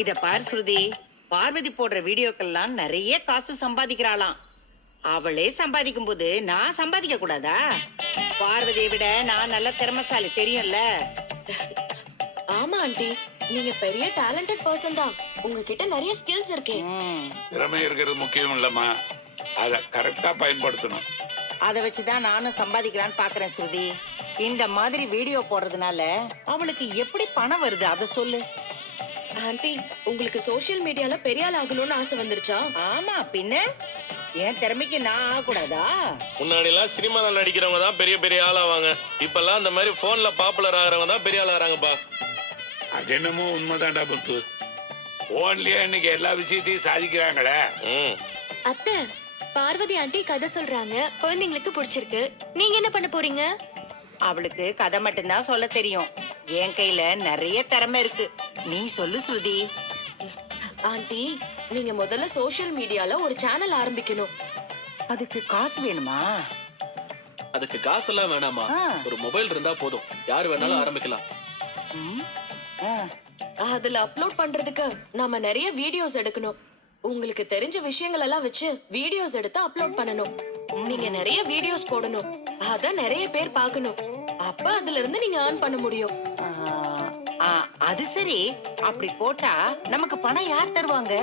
இத பாரு ஸ்ருதி, பார்வதி போடுற வீடியோக்கெல்லாம் நிறைய காசு சம்பாதிக்கிறாளாம். அவளே சம்பாதிக்கும் போது நான் சம்பாதிக்க கூடாதா? பார்வதியை விட நான் நல்ல திறமைசாலி, தெரியும்ல? ஆமா ஆண்டி, நீங்க பெரிய டேலண்டட் பர்சன் தான். உங்ககிட்ட நிறைய ஸ்கில்ஸ் இருக்கே. திறமை இருக்கிறது முக்கியம் இல்லம்மா, அத கரெக்டா பயன்படுத்தணும். அதை வச்சுதான் நானும் சம்பாதிக்கலான்னு பாக்குறேன் ஸ்ருதி. இந்த மாதிரி வீடியோ போடுறதுனால அவளுக்கு எப்படி பணம் வருது அதை சொல்லு. ஆண்டி, உங்களுக்கு சோஷியல் மீடியால பெரிய ஆள் ஆகணும்னு ஆசை வந்துருச்சா? ஆமா, பின்ன என் திறமைக்கு நான் ஆகக்கூடாதா? முன்னாடி எல்லாம் சினிமால நடிக்கிறவங்க தான் பெரிய பெரிய ஆளாவாங்க. இப்பெல்லாம் இந்த மாதிரி போன்ல பாப்புலர் ஆகிறவங்க தான் பெரிய ஆள் ஆறாங்கப்பா. அது என்னமோ உண்மைதான்டா புத்து. போன்லயே இன்னைக்கு எல்லா விஷயத்தையும் சாதிக்கிறாங்களே. அத்தை, பார்வதி ஆண்டி கதை சொல்றாங்க, குழந்தைங்களுக்கு பிடிச்சிருக்கு. நீங்க என்ன பண்ண போறீங்க? அவளுக்கு கதை மட்டும்தான் சொல்ல தெரியும். என் கையில நிறைய திறமை இருக்கு. நீ சொல்லு ஸ்ருதி. ஆண்டி, நீங்க முதல்ல சோஷியல் மீடியால ஒரு சேனல் ஆரம்பிக்கணும். அதுக்கு காசு வேணுமா? அதுக்கு காசெல்லாம் வேணாமா, ஒரு மொபைல் இருந்தா போதும், யாரு வேணாலும் ஆரம்பிக்கலாம். ம், ஆ. அதுல அப்லோட் பண்றதுக்கு நாம நிறைய வீடியோஸ் எடுக்கணும். உங்களுக்கு தெரிஞ்ச விஷயங்கள் எல்லாம் வச்சு வீடியோஸ் எடுத்து அப்லோட் பண்ணணும். நீங்க நிறைய வீடியோஸ் போடணும், அத நிறைய பேர் பார்க்கணும். அப்ப அதுல இருந்து நீங்க earn பண்ண முடியும். அது சரி, அப்படி போட்டா நமக்கு பணம் யார் தருவாங்க?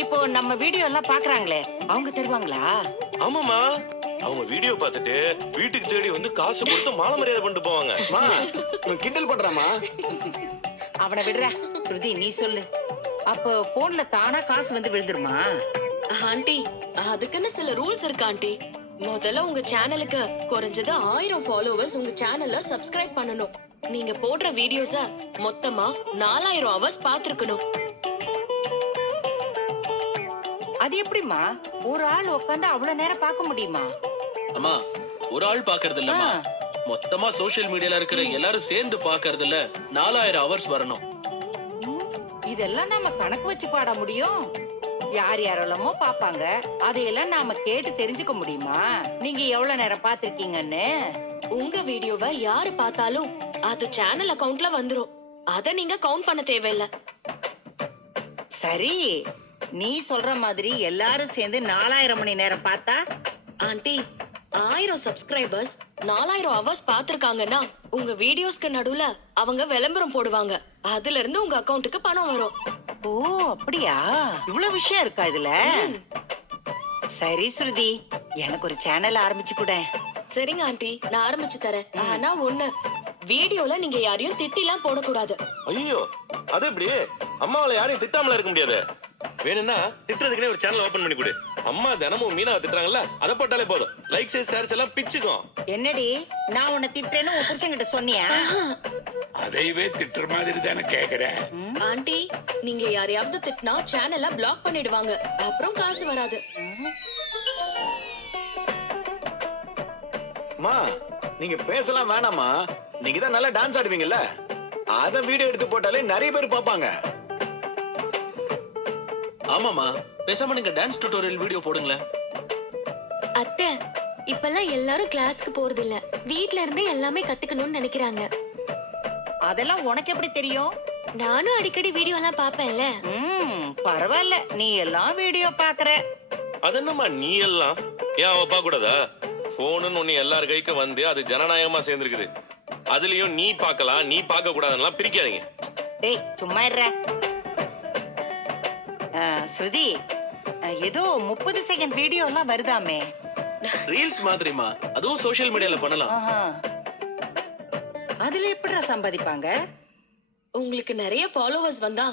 இப்போ நம்ம வீடியோ எல்லாம் பாக்குறாங்களே, அவங்க தருவாங்களா? ஆமாமா, அவங்க வீடியோ பார்த்துட்டு வீட்டுக்கு தேடி வந்து காசு கொடுத்து மாலை மரியாதை பண்ணிட்டு போவாங்க. கிண்டல் பண்றாமா? அவனை விடுற ஸ்ருதி, நீ சொல்லு. அப்போ போன்ல தானா காசு வந்து விழுந்துருமா? ஆண்டி, அதுக்குன்னு சில ரூல்ஸ் இருக்கு ஆண்டி. முதல்ல உங்க சேனலுக்கு குறைஞ்சது 1000 ஃபாலோவர்ஸ் உங்க சேனல்ல சப்ஸ்கிரைப் பண்ணணும். நீங்க போடுற வீடியோஸ மொத்தமா 4000 ஹவர்ஸ் பாத்துருக்கணும். அது எப்படிமா ஒரு ஆள் உட்காந்து அவ்வளவு நேரம் பார்க்க முடியுமா? அம்மா, ஒரு ஆள் பாக்குறது இல்லம்மா, மொத்தமா சோஷியல் மீடியால இருக்கிற எல்லாரும் சேர்ந்து பாக்குறதுல 4000 ஹவர்ஸ் வரணும். இதெல்லாம் நாம கணக்கு வச்சு பாட முடியும்? யார் யாரெல்லாமோ பாப்பாங்க, அதையெல்லாம் நாம கேட்டு தெரிஞ்சுக்க முடியுமா நீங்க எவ்வளவு நேரம் பாத்திருக்கீங்கன்னு? உங்க வீடியோவை யாரு பார்த்தாலும் அது சேனல் அக்கவுண்ட்ல வந்துரும். அத நீங்க கவுண்ட் பண்ண தேவையில்ல. சரி, நீ சொல்ற மாதிரி எல்லாரும் சேர்ந்து 4000 மணி நேரம் பார்த்தா? ஆண்டி, 1000 சப்ஸ்கிரைபர்ஸ் 4000 ஹவர்ஸ் பாத்திருக்காங்கன்னா உங்க வீடியோஸ்க்கு நடுவுல அவங்க விளம்பரம் போடுவாங்க. அதுல இருந்து உங்க அக்கவுண்ட்டுக்கு பணம் வரும். ஓ, அப்படியா? இவ்வளவு விஷயம் இருக்கா இதுல? சரி ஸ்ருதி, எனக்கு ஒரு சேனல் ஆரம்பிச்சு கூட. சரிங்க ஆண்டி, நான் ஆரம்பிச்சு தரேன். ஆனா ஒண்ணு, வீடியோல நீங்க யாரையும் திட்டிலாம் போடக்கூடாது. ஐயோ, அது எப்படி? அம்மாவால யாரையும் திட்டாமல இருக்க முடியாது. வேணும்னா திட்டுறதுக்குனே ஒரு சேனல் ஓபன் பண்ணி கொடு. அம்மா தினமும் மீனாவை திட்டுறாங்கல்ல, அதை போட்டாலே போதும். லைக்ஸ் ஷேர்ஸ் எல்லாம் பிச்சுக்கும். என்னடி, நான் உன்னை திட்டுறேன்னு உன் புருஷன்கிட்ட சொன்னியா? அதையவே திட்டுற மாதிரி தானே கேக்குறேன். ஆண்டி, நீங்க யாரையாவது திட்டினா சேனலை பிளாக் பண்ணிடுவாங்க. அப்புறம் காசு வராது. மா, நீங்க பேசலாம் வேணாமா? நீங்க தான் நல்லா டான்ஸ் ஆடுவீங்கல்ல, அத வீடியோ எடுத்து போட்டாலே நிறைய பேர் பாப்பாங்க. ஆமாமா, பேசாம நீங்க டான்ஸ் டியூட்டோரியல் வீடியோ போடுங்களேன். அத்தை, இப்பெல்லாம் எல்லாரும் கிளாஸ்க்கு போறது இல்ல, வீட்ல இருந்தே எல்லாமே கத்துக்கணும்னு நினைக்கிறாங்க. அதெல்லாம் உனக்கு எப்படி தெரியும்? நானும் அடிக்கடி வீடியோ எல்லாம் பாப்பேன்ல. பரவாயில்ல, நீ எல்லாம் வீடியோ பாக்குற. அது என்னம்மா நீ எல்லாம்? ஏன் அவ பார்க்க கூடாதா? போனுன்னு ஒண்ணு எல்லார் கைக்கு வந்து அது ஜனநாயகமா சேர்ந்துருக்குது. அதுலயும் நீ பார்க்கலாம், நீ பார்க்க கூடாதுன்னா பிரிக்காதீங்க. டேய், சும்மா இருற. ஸ்ருதி, ஏதோ 30 செகண்ட் வீடியோ எல்லாம் வருதாமே? ரீல்ஸ் மாதிரிமா, அதுவும் சோஷியல் மீடியால பண்ணலாம். அதுல எப்படிடா சம்பாதிப்பாங்க? உங்களுக்கு நிறைய ஃபாலோவர்ஸ் வந்தா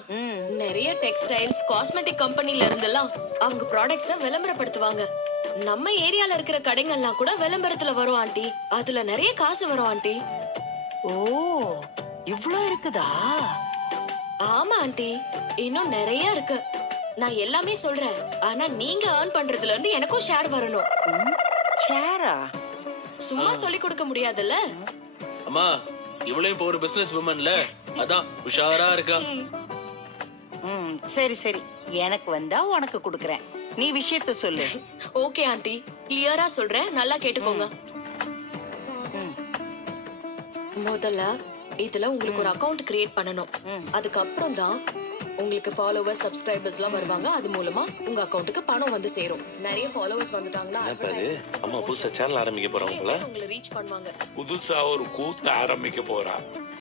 நிறைய டெக்ஸ்டைல்ஸ், காஸ்மெட்டிக் கம்பெனில இருந்தெல்லாம் அவங்க ப்ராடக்ட்ஸ விளம்பரப்படுத்துவாங்க. நம்ம ஏரியால இருக்கிற கடைகள்லாம் கூட விளம்பரத்துல வரும் ஆண்டி. அதுல நிறைய காசு வரும் ஆண்டி. ஓ, இவ்ளோ இருக்குதா? ஆமா ஆண்டி, இன்னும் நிறைய இருக்கு. நான் எல்லாமே சொல்றேன், ஆனா நீங்க earn பண்றதுல இருந்து எனக்கும் ஷேர் வரணும். ஷேரா? சும்மா சொல்லி கொடுக்க முடியாதுல்ல. அம்மா, இவளையும் இப்போ ஒரு பிசினஸ் உமன்ல, அதான் உஷாரா இருக்கா. சரி சரி, எனக்கு வந்தா உனக்கு கொடுக்கறேன். நீ விஷயத்த சொல்லு. ஓகே ஆண்டி, கிளியரா சொல்றேன், நல்லா கேட்டுக்கோங்க. முதல்ல இதுல உங்களுக்கு ஒரு அக்கவுண்ட் கிரியேட் பண்ணணும். அதுக்கப்புறம் தான் உங்களுக்கு ஃபாலோவர்ஸ் சப்ஸ்கிரைபர்ஸ்லாம் வருவாங்க. அது மூலமா உங்க அக்கவுண்ட்டுக்கு பணம் வந்து சேரும். நிறைய ஃபாலோவர்ஸ் வந்துட்டாங்கன்னா என்னப்பா இது அம்மா புதுசா சேனல் ஆரம்பிக்க போறாங்க போல உங்களை ரீச் பண்ணுவாங்க. புதுசா ஒரு கூத்து ஆரம்பிக்க போறா.